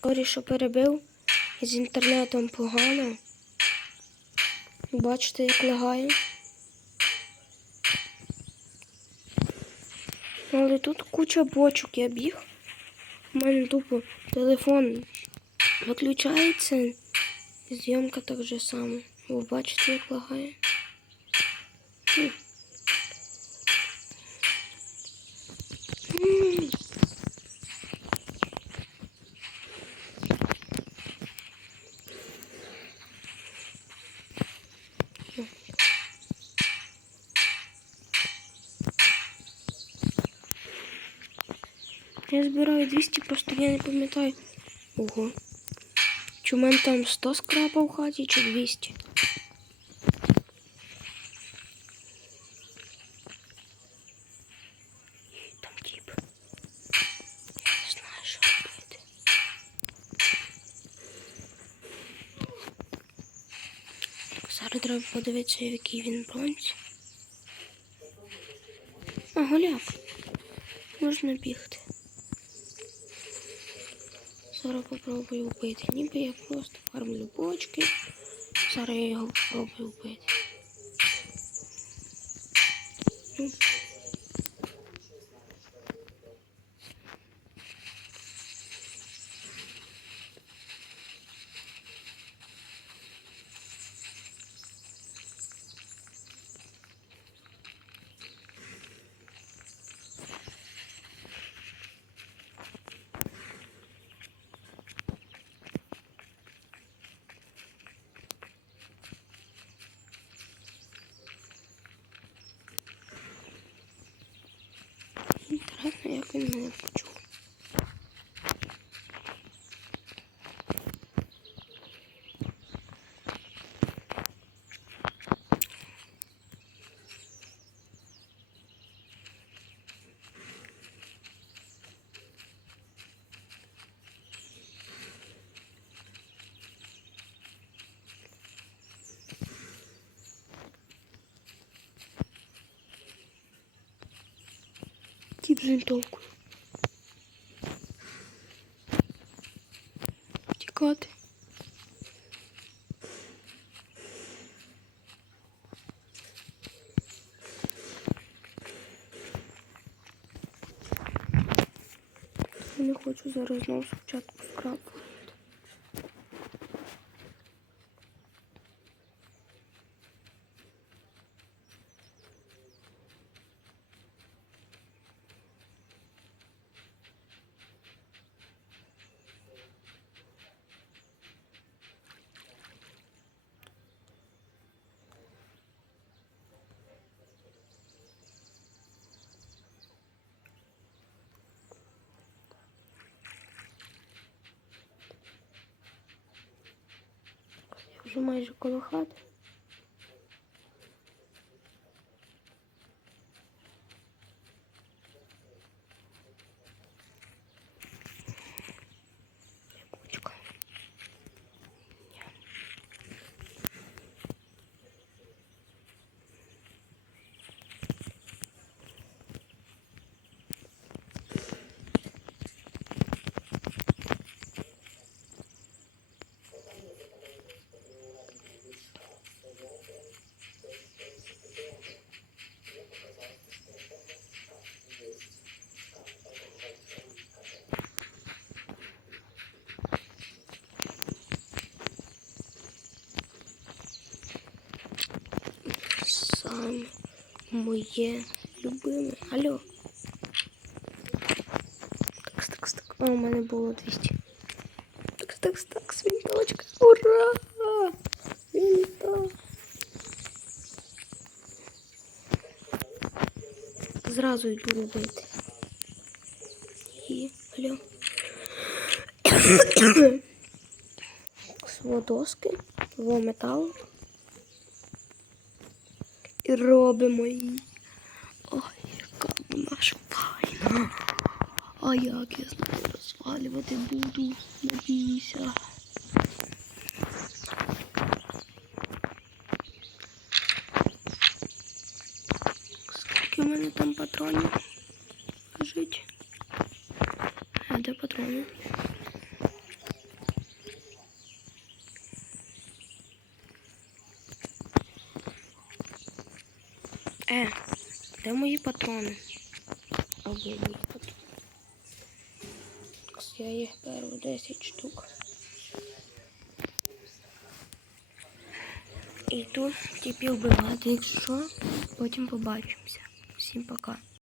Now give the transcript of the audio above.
Коріше перебив. З інтернетом погано. Бачите, як лагає. Але тут куча бочок, я біг. У мене тупо телефон виключається. Зйомка так же само. Ви бачите, як лагає. Я збираю 200, просто я не пам'ятаю. Ого. Чи в мене там 100 скрапа в хаті, чи 200? Там тип. Не знаю, що робити. Так, зараз треба подивитися, в якій він бронзі. А, голяк. Можна бігти. Зараз попробую вбити. Ніби я просто фармлю бочки. Зараз я його попробую вбити. bakın ne. Тип з винтовкою. Тікати. Не хочу зараз знову спочатку скрапувати. Вже майже коло хати. Сам моє любиме. Алло. Так, так, так. А, у мене було 200. Так, так, так, свинточка. Ура! Вінта. Зразу йду робити. І, алло. Сводоски, во метал. І робимо її. Ой, яка вона ж файна. А як я з нею розвалювати буду, надіюся. Скільки в мене там патронів лежить? А де патрони? Е, де мої патрони? Або мої патрони. Я їх беру 10 штук. І тут типів вбивати, якщо потім побачимося. Всім пока.